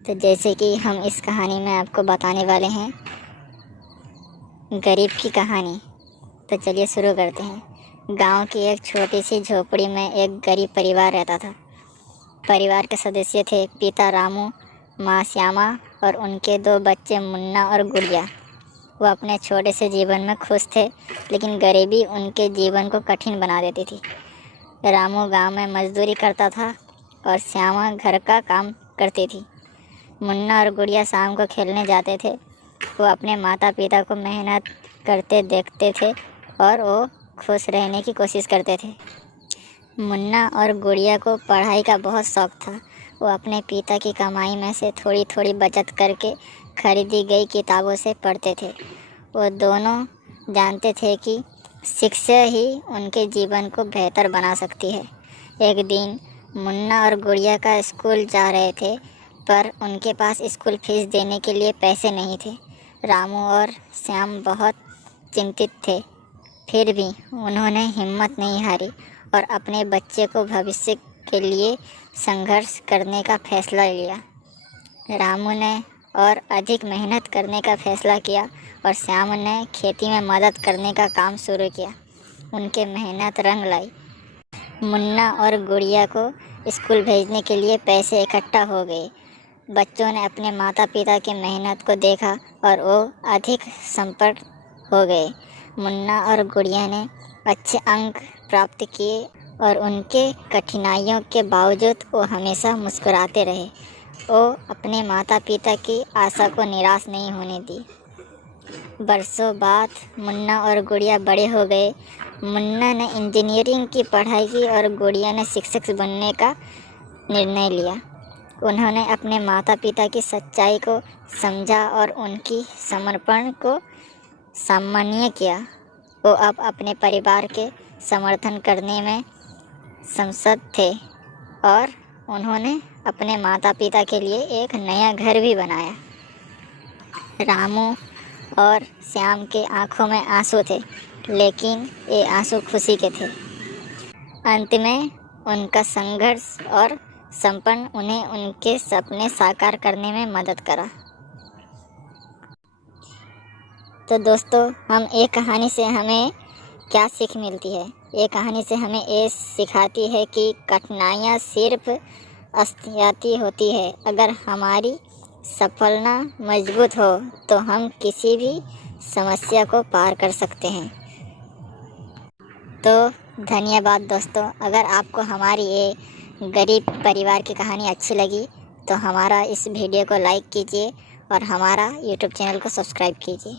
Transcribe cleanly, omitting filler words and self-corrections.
तो जैसे कि हम इस कहानी में आपको बताने वाले हैं गरीब की कहानी। तो चलिए शुरू करते हैं। गांव की एक छोटी सी झोपड़ी में एक गरीब परिवार रहता था। परिवार के सदस्य थे पिता रामू, माँ श्यामा और उनके 2 बच्चे मुन्ना और गुड़िया। वो अपने छोटे से जीवन में खुश थे, लेकिन गरीबी उनके जीवन को कठिन बना देती थी। रामू गांव में मजदूरी करता था और श्यामा घर का काम करती थी। मुन्ना और गुड़िया शाम को खेलने जाते थे। वो अपने माता पिता को मेहनत करते देखते थे और वो खुश रहने की कोशिश करते थे। मुन्ना और गुड़िया को पढ़ाई का बहुत शौक़ था। वो अपने पिता की कमाई में से थोड़ी थोड़ी बचत करके खरीदी गई किताबों से पढ़ते थे। वो दोनों जानते थे कि शिक्षा ही उनके जीवन को बेहतर बना सकती है। एक दिन मुन्ना और गुड़िया का स्कूल जा रहे थे, पर उनके पास स्कूल फीस देने के लिए पैसे नहीं थे। रामू और श्याम बहुत चिंतित थे, फिर भी उन्होंने हिम्मत नहीं हारी और अपने बच्चे को भविष्य के लिए संघर्ष करने का फैसला लिया। रामू ने और अधिक मेहनत करने का फैसला किया और श्याम ने खेती में मदद करने का काम शुरू किया। उनके मेहनत रंग लाई। मुन्ना और गुड़िया को स्कूल भेजने के लिए पैसे इकट्ठा हो गए। बच्चों ने अपने माता पिता की मेहनत को देखा और वो अधिक संपन्न हो गए। मुन्ना और गुड़िया ने अच्छे अंक प्राप्त किए और उनके कठिनाइयों के बावजूद वो हमेशा मुस्कुराते रहे। वो अपने माता पिता की आशा को निराश नहीं होने दी। बरसों बाद मुन्ना और गुड़िया बड़े हो गए। मुन्ना ने इंजीनियरिंग की पढ़ाई की और गुड़िया ने शिक्षक बनने का निर्णय लिया। उन्होंने अपने माता पिता की सच्चाई को समझा और उनकी समर्पण को सम्मान्य किया। वो अब अपने परिवार के समर्थन करने में समर्थ थे और उन्होंने अपने माता पिता के लिए एक नया घर भी बनाया। रामू और श्याम के आंखों में आंसू थे, लेकिन ये आंसू खुशी के थे। अंत में उनका संघर्ष और संपन्न उन्हें उनके सपने साकार करने में मदद करा। तो दोस्तों, हम एक कहानी से हमें क्या सीख मिलती है? ये कहानी से हमें ये सिखाती है कि कठिनाइयाँ सिर्फ आयाती होती है। अगर हमारी सफलता मजबूत हो तो हम किसी भी समस्या को पार कर सकते हैं। तो धन्यवाद दोस्तों। अगर आपको हमारी ये गरीब परिवार की कहानी अच्छी लगी तो हमारा इस वीडियो को लाइक कीजिए और हमारा यूट्यूब चैनल को सब्सक्राइब कीजिए।